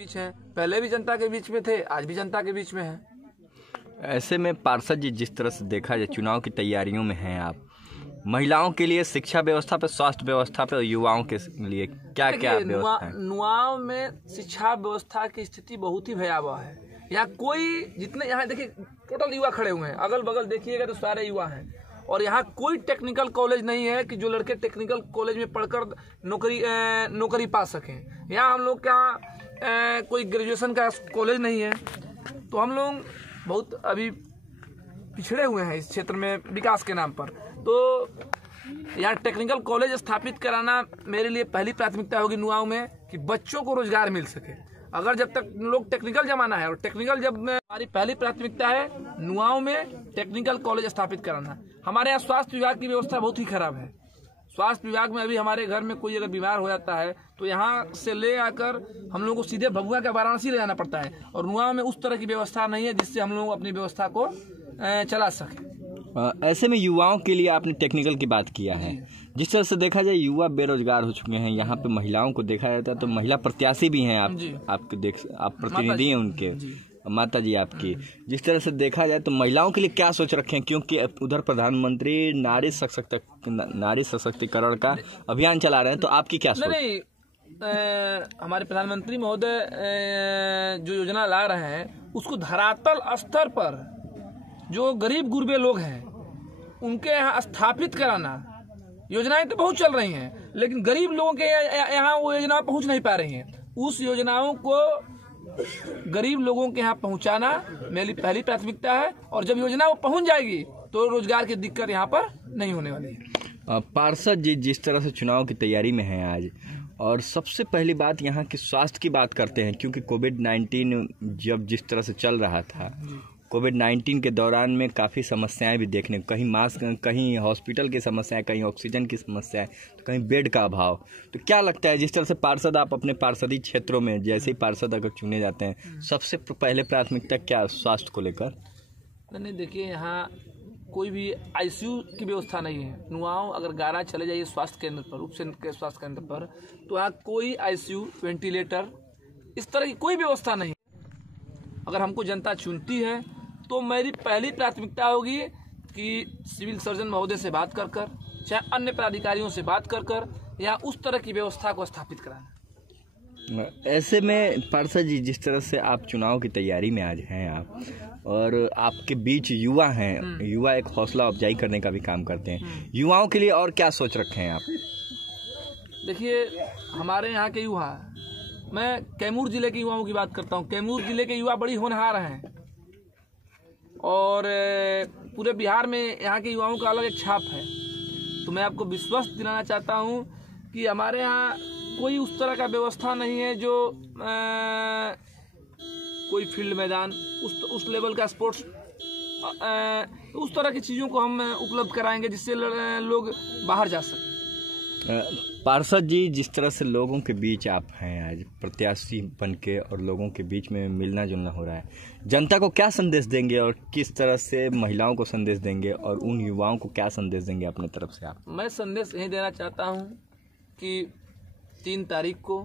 बीच हैं, पहले भी जनता के बीच में थे, आज भी जनता के बीच में हैं। ऐसे में पार्षद जी, जिस तरह से देखा जाए चुनाव की तैयारियों में हैं आप, महिलाओं के लिए शिक्षा व्यवस्था पे, स्वास्थ्य व्यवस्था पे और युवाओं के लिए क्या क्या व्यवस्था है? नुआव में शिक्षा व्यवस्था की स्थिति बहुत ही भयावह है। यहाँ कोई जितने यहाँ देखिए टोटल युवा खड़े हुए हैं, अगल बगल देखिएगा तो सारे युवा हैं। और यहाँ कोई टेक्निकल कॉलेज नहीं है कि जो लड़के टेक्निकल कॉलेज में पढ़कर नौकरी पा सकें। यहाँ हम लोग के यहाँ कोई ग्रेजुएशन का कॉलेज नहीं है, तो हम लोग बहुत अभी पिछड़े हुए हैं इस क्षेत्र में विकास के नाम पर। तो यहाँ टेक्निकल कॉलेज स्थापित कराना मेरे लिए पहली प्राथमिकता होगी नुआव में, कि बच्चों को रोजगार मिल सके। अगर जब तक लोग टेक्निकल जमाना है और टेक्निकल जब हमारी पहली प्राथमिकता है नुआव में टेक्निकल कॉलेज स्थापित कराना। हमारे यहाँ स्वास्थ्य विभाग की व्यवस्था बहुत ही खराब है। स्वास्थ्य विभाग में अभी हमारे घर में कोई अगर बीमार हो जाता है तो यहाँ से ले आकर हम लोगों को सीधे भभुआ का वाराणसी ले जाना पड़ता है, और नुआव में उस तरह की व्यवस्था नहीं है जिससे हम लोग अपनी व्यवस्था को चला सकें। ऐसे में युवाओं के लिए आपने टेक्निकल की बात किया है। जिस तरह से देखा जाए युवा बेरोजगार हो चुके हैं, यहाँ पे महिलाओं को देखा जाता है तो महिला प्रत्याशी भी हैं आप प्रतिनिधि हैं उनके, माता जी आपकी। जिस तरह से देखा जाए तो महिलाओं के लिए क्या सोच रखे हैं, क्योंकि उधर प्रधानमंत्री नारी सशक्तिकरण का अभियान चला रहे हैं, तो आपकी क्या सोच? नहीं, हमारे प्रधानमंत्री महोदय जो योजना ला रहे हैं उसको धरातल स्तर पर जो गरीब गुरबे लोग हैं उनके यहाँ स्थापित कराना। योजनाएं तो बहुत चल रही हैं, लेकिन गरीब लोगों के यहाँ वो योजना पहुंच नहीं पा रही हैं। उस योजनाओं को गरीब लोगों के यहाँ पहुंचाना मेरी पहली प्राथमिकता है, और जब योजना वो पहुंच जाएगी तो रोजगार की दिक्कत यहाँ पर नहीं होने वाली है। पार्षद जी, जिस तरह से चुनाव की तैयारी में हैं आज, और सबसे पहली बात यहाँ की स्वास्थ्य की बात करते हैं, क्योंकि कोविड-19 जब जिस तरह से चल रहा था, कोविड-19 के दौरान में काफ़ी समस्याएं भी देखने को, कहीं मास्क, कहीं हॉस्पिटल की समस्याएं, कहीं ऑक्सीजन की समस्याएं, तो कहीं बेड का अभाव। तो क्या लगता है जिस तरह से पार्षद आप अपने पार्षदी क्षेत्रों में जैसे ही पार्षद अगर चुने जाते हैं, सबसे पहले प्राथमिकता क्या स्वास्थ्य को लेकर? नहीं, देखिए यहाँ कोई भी आईसीयू की व्यवस्था नहीं है। नुआव अगर गारा चले जाइए स्वास्थ्य केंद्र पर, उप स्वास्थ्य केंद्र पर, तो यहाँ कोई आईसीयू, वेंटिलेटर, इस तरह की कोई व्यवस्था नहीं। अगर हमको जनता चुनती है तो मेरी पहली प्राथमिकता होगी कि सिविल सर्जन महोदय से बात कर कर, चाहे अन्य पदाधिकारियों से बात कर कर, या उस तरह की व्यवस्था को स्थापित कराना। ऐसे में पार्षद जी, जिस तरह से आप चुनाव की तैयारी में आज हैं आप, और आपके बीच युवा हैं, युवा एक हौसला अफजाई करने का भी काम करते हैं, युवाओं के लिए और क्या सोच रखे हैं आप? देखिए हमारे यहाँ के युवा, मैं कैमूर जिले के युवाओं की बात करता हूँ। कैमूर जिले के युवा बड़ी होनहार हैं, और पूरे बिहार में यहाँ के युवाओं का अलग एक छाप है। तो मैं आपको विश्वास दिलाना चाहता हूँ कि हमारे यहाँ कोई उस तरह का व्यवस्था नहीं है जो कोई फील्ड मैदान, उस लेवल का स्पोर्ट्स, उस तरह की चीज़ों को हम उपलब्ध कराएंगे जिससे लोग बाहर जा सकें। पार्षद जी, जिस तरह से लोगों के बीच आप हैं आज प्रत्याशी बन के, और लोगों के बीच में मिलना जुलना हो रहा है, जनता को क्या संदेश देंगे और किस तरह से महिलाओं को संदेश देंगे, और उन युवाओं को क्या संदेश देंगे अपने तरफ से आप? मैं संदेश यही देना चाहता हूं कि 3 तारीख को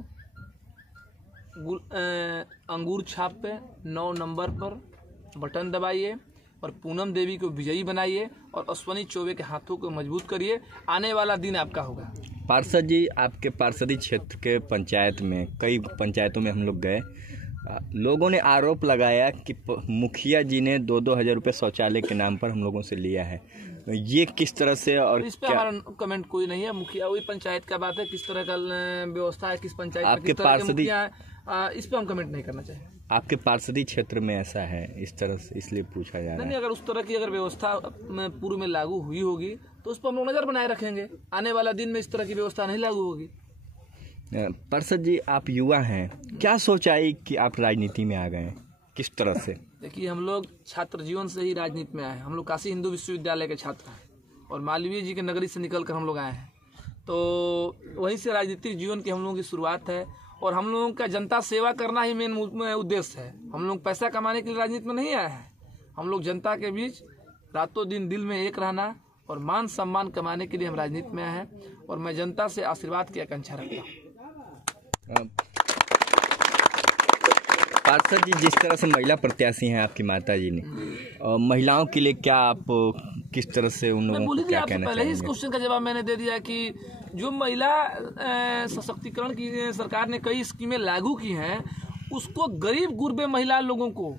अंगूर छाप पे 9 नंबर पर बटन दबाइए और पूनम देवी को विजयी बनाइए और अश्वनी चौबे के हाथों को मजबूत करिए। आने वाला दिन आपका होगा। पार्षद जी, आपके पार्षदी क्षेत्र के पंचायत में, कई पंचायतों में हम लोग गए, लोगों ने आरोप लगाया कि मुखिया जी ने 2-2 हज़ार रुपये शौचालय के नाम पर हम लोगों से लिया है। ये किस तरह से, और इस पे हमारा कमेंट कोई नहीं है। मुखिया वही पंचायत का बात है, किस तरह का व्यवस्था है, किस पंचायत आपके पार्षदी, इस पे हम कमेंट नहीं करना चाहिए। आपके पार्षदी क्षेत्र में ऐसा है इस तरह से, इसलिए पूछा जा रहा है। नहीं, अगर उस तरह की व्यवस्था पूर्व में लागू हुई होगी तो उस पर हम लोग नजर बनाए रखेंगे। आने वाला दिन में इस तरह की व्यवस्था नहीं लागू होगी। पार्षद जी, आप युवा हैं, क्या सोच आई कि आप राजनीति में आ गए, किस तरह से? देखिए, हम लोग छात्र जीवन से ही राजनीति में आए हैं। हम लोग काशी हिंदू विश्वविद्यालय के छात्र हैं और मालवीय जी के नगरी से निकल कर हम लोग आए हैं, तो वहीं से राजनीतिक जीवन की हम लोगों की शुरुआत है। और हम लोगों का जनता सेवा करना ही मेन उद्देश्य है। हम लोग पैसा कमाने के लिए राजनीति में नहीं आए हैं। हम लोग जनता के बीच रातों दिन दिल में एक रहना और मान सम्मान कमाने के लिए हम राजनीति में आए हैं, और मैं जनता से आशीर्वाद की आकांक्षा रखता हूँ। पार्षद जी, जिस तरह से महिला प्रत्याशी हैं आपकी माता जी ने, महिलाओं के लिए क्या आप किस तरह से उन लोगों को क्या कहना पहले ही इस चाहेंगे? क्वेश्चन का जवाब मैंने दे दिया कि जो महिला सशक्तिकरण की सरकार ने कई स्कीमें लागू की हैं, उसको गरीब गुरबे महिला लोगों को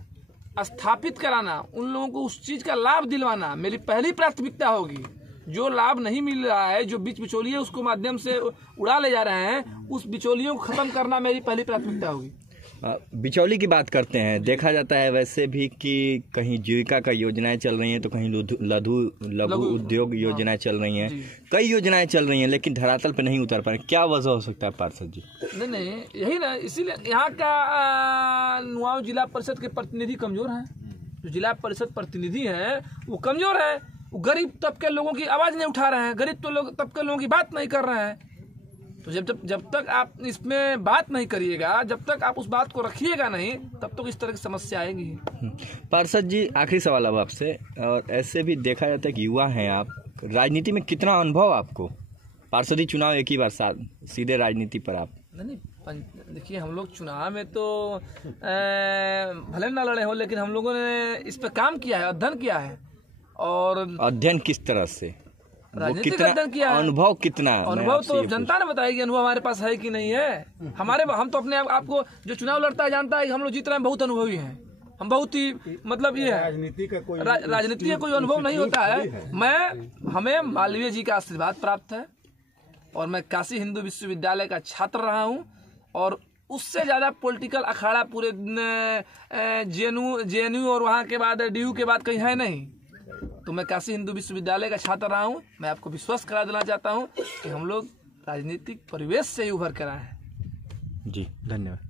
स्थापित कराना, उन लोगों को उस चीज़ का लाभ दिलवाना मेरी पहली प्राथमिकता होगी। जो लाभ नहीं मिल रहा है, जो बीच बिचौलिए उसको माध्यम से उड़ा ले जा रहे हैं, उस बिचौलियों को खत्म करना मेरी पहली प्राथमिकता होगी। बिचौली की बात करते हैं, देखा जाता है वैसे भी कि कहीं जीविका का योजनाएं चल रही हैं तो कहीं लघु उद्योग योजनाएं चल रही हैं, कई योजनाएं चल रही हैं, लेकिन धरातल पे नहीं उतर पा रही। क्या वजह हो सकता है पार्षद जी? नहीं, यही ना, इसीलिए यहाँ का नुआव जिला परिषद के प्रतिनिधि कमजोर हैं। जो जिला परिषद प्रतिनिधि हैं वो कमजोर है, वो गरीब तबके लोगों की आवाज़ नहीं उठा रहे हैं, गरीब तो लोग तबके लोगों की बात नहीं कर रहे हैं। तो जब तक आप इसमें बात नहीं करिएगा, जब तक आप उस बात को रखिएगा नहीं, तब तक इस तरह की समस्या आएगी। पार्षद जी, आखिरी सवाल अब आपसे, और ऐसे भी देखा जाता है कि युवा हैं आप, राजनीति में कितना अनुभव आपको? पार्षदी चुनाव एक ही बार सीधे राजनीति पर आप? नहीं, देखिए, हम लोग चुनाव में तो भले ना लड़े हो, लेकिन हम लोगों ने इस पर काम किया है, अध्ययन किया है। और अध्ययन किस तरह से? राजनीतिक अध्ययन किया है। अनुभव कितना? अनुभव तो जनता ने बताएगी, अनुभव हमारे पास है कि नहीं है। हम तो अपने आपको जो चुनाव लड़ता है जानता है कि हम लोग जीत रहे हैं, बहुत अनुभवी हैं हम, बहुत ही मतलब ये है, राजनीति का कोई अनुभव नहीं होता है। हमें मालवीय जी का आशीर्वाद प्राप्त है और मैं काशी हिंदू विश्वविद्यालय का छात्र रहा हूँ, और उससे ज़्यादा पॉलिटिकल अखाड़ा पूरे जेएनयू और वहाँ के बाद डीयू के बाद कहीं है नहीं। तो मैं काशी हिंदू विश्वविद्यालय का छात्र रहा हूँ। मैं आपको विश्वास करा देना चाहता हूँ कि हम लोग राजनीतिक परिवेश से ही उभर कर आए हैं। जी, धन्यवाद।